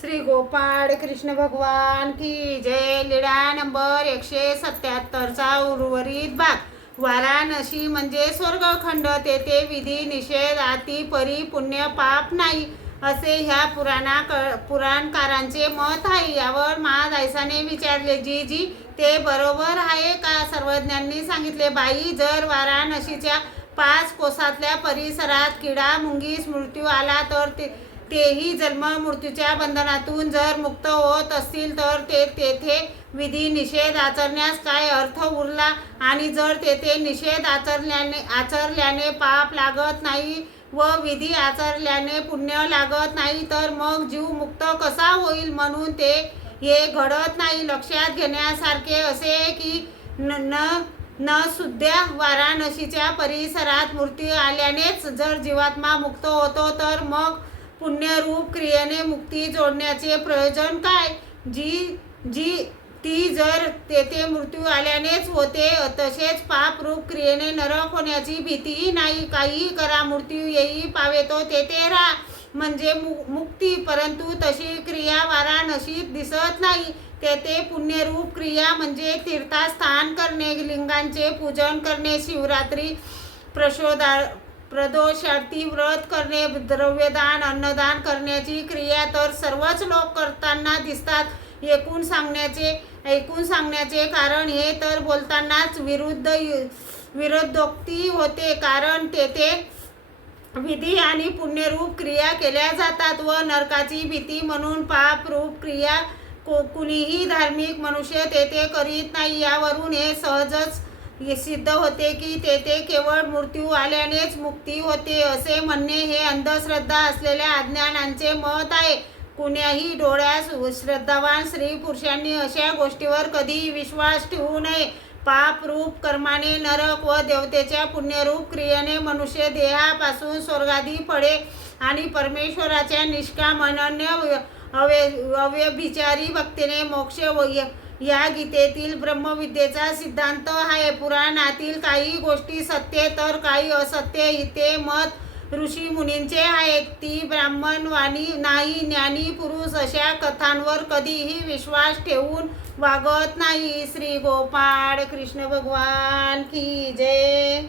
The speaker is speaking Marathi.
श्री गोपाळ कृष्ण भगवान की जय. लीळा नंबर 177चा उर्वरित भाग. वाराणसी म्हणजे स्वर्गखंड. तेथे विधी निषेध आती परी पुण्य पाप नाही असे ह्या पुराणकारांचे मत आहे. यावर महादायसाने विचारले, जी ते बरोबर आहे का? सर्वज्ञांनी सांगितले, बाई, जर वाराणसीच्या 5 कोसातल्या परिसरात किडा मुंगीस मृत्यू आला तर तेही जन्म मृत्यूच्या बंधनातून जर मुक्त होत असतील तर तेथे विधी निषेध आचरण्यास काय अर्थ उरला? आणि जर तेथे निषेध आचरल्याने पाप लागत नाही व विधी आचरल्याने पुण्य लागत नाही तर मग जीव मुक्त कसा होईल? म्हणून हे घडत नाही. लक्षात घेण्यासारखे असे की न सुद्धा वाराणसीच्या परिसरात मृत्यू आल्यानेच जर जीवात्मा मुक्त होतो तर मग पुण्यरूप क्रियेने मुक्ती जोडण्याचे प्रयोजन काय? ती जर तेथे मृत्यू आल्यानेच होते, तसेच पापरूप क्रियेने नरक होण्याची भीतीही नाही. काही करा, मृत्यू येई पावेतो तेथे राहा म्हणजे मुक्ती. परंतु तशी क्रिया वाराणसीत दिसत नाही. तेथे पुण्यरूप क्रिया म्हणजे तीर्थात स्नान करणे, लिंगांचे पूजन करणे, शिवरात्री प्रदोषार्थी व्रत करणे, द्रव्यदान, अन्नदान करण्याची क्रिया तर सर्वच लोक करताना दिसतात. ऐकून सांगण्याचे कारण हे तर बोलतानाच विरुद्धोक्ती होते. कारण तेथे विधी आणि पुण्यरूप क्रिया केल्या जातात व नरकाची भीती म्हणून पापरूप क्रिया कुणीही धार्मिक मनुष्य तेथे करीत नाही. यावरून हे सहजच सिद्ध होते की तेथे केवळ मृत्यू आल्यानेच मुक्ती होते असे म्हणणे हे अंधश्रद्धा असलेल्या अज्ञानांचे मत आहे. कुण्याही डोळ्यास श्रद्धावान स्त्री पुरुषांनी अशा गोष्टीवर कधी विश्वास ठेवू नये. पापरूप कर्माने नरक व देवतेच्या पुण्यरूप क्रियेने मनुष्य देहापासून स्वर्गादी फळे आणि परमेश्वराच्या निष्काम अनन्य अव्यभिचारी भक्तीने मोक्ष या गीतेतील ब्रह्मविद्येचा सिद्धांत आहे. पुराणातील काही गोष्टी सत्य तर काही असत्य ते मत ऋषी मुनींचे आहेत. ती ब्राह्मण वाणी नाही. ज्ञानी पुरुष अशा कथांवर कधीही विश्वास ठेवून वागत नाही. श्री गोपाळ कृष्ण भगवान की जय.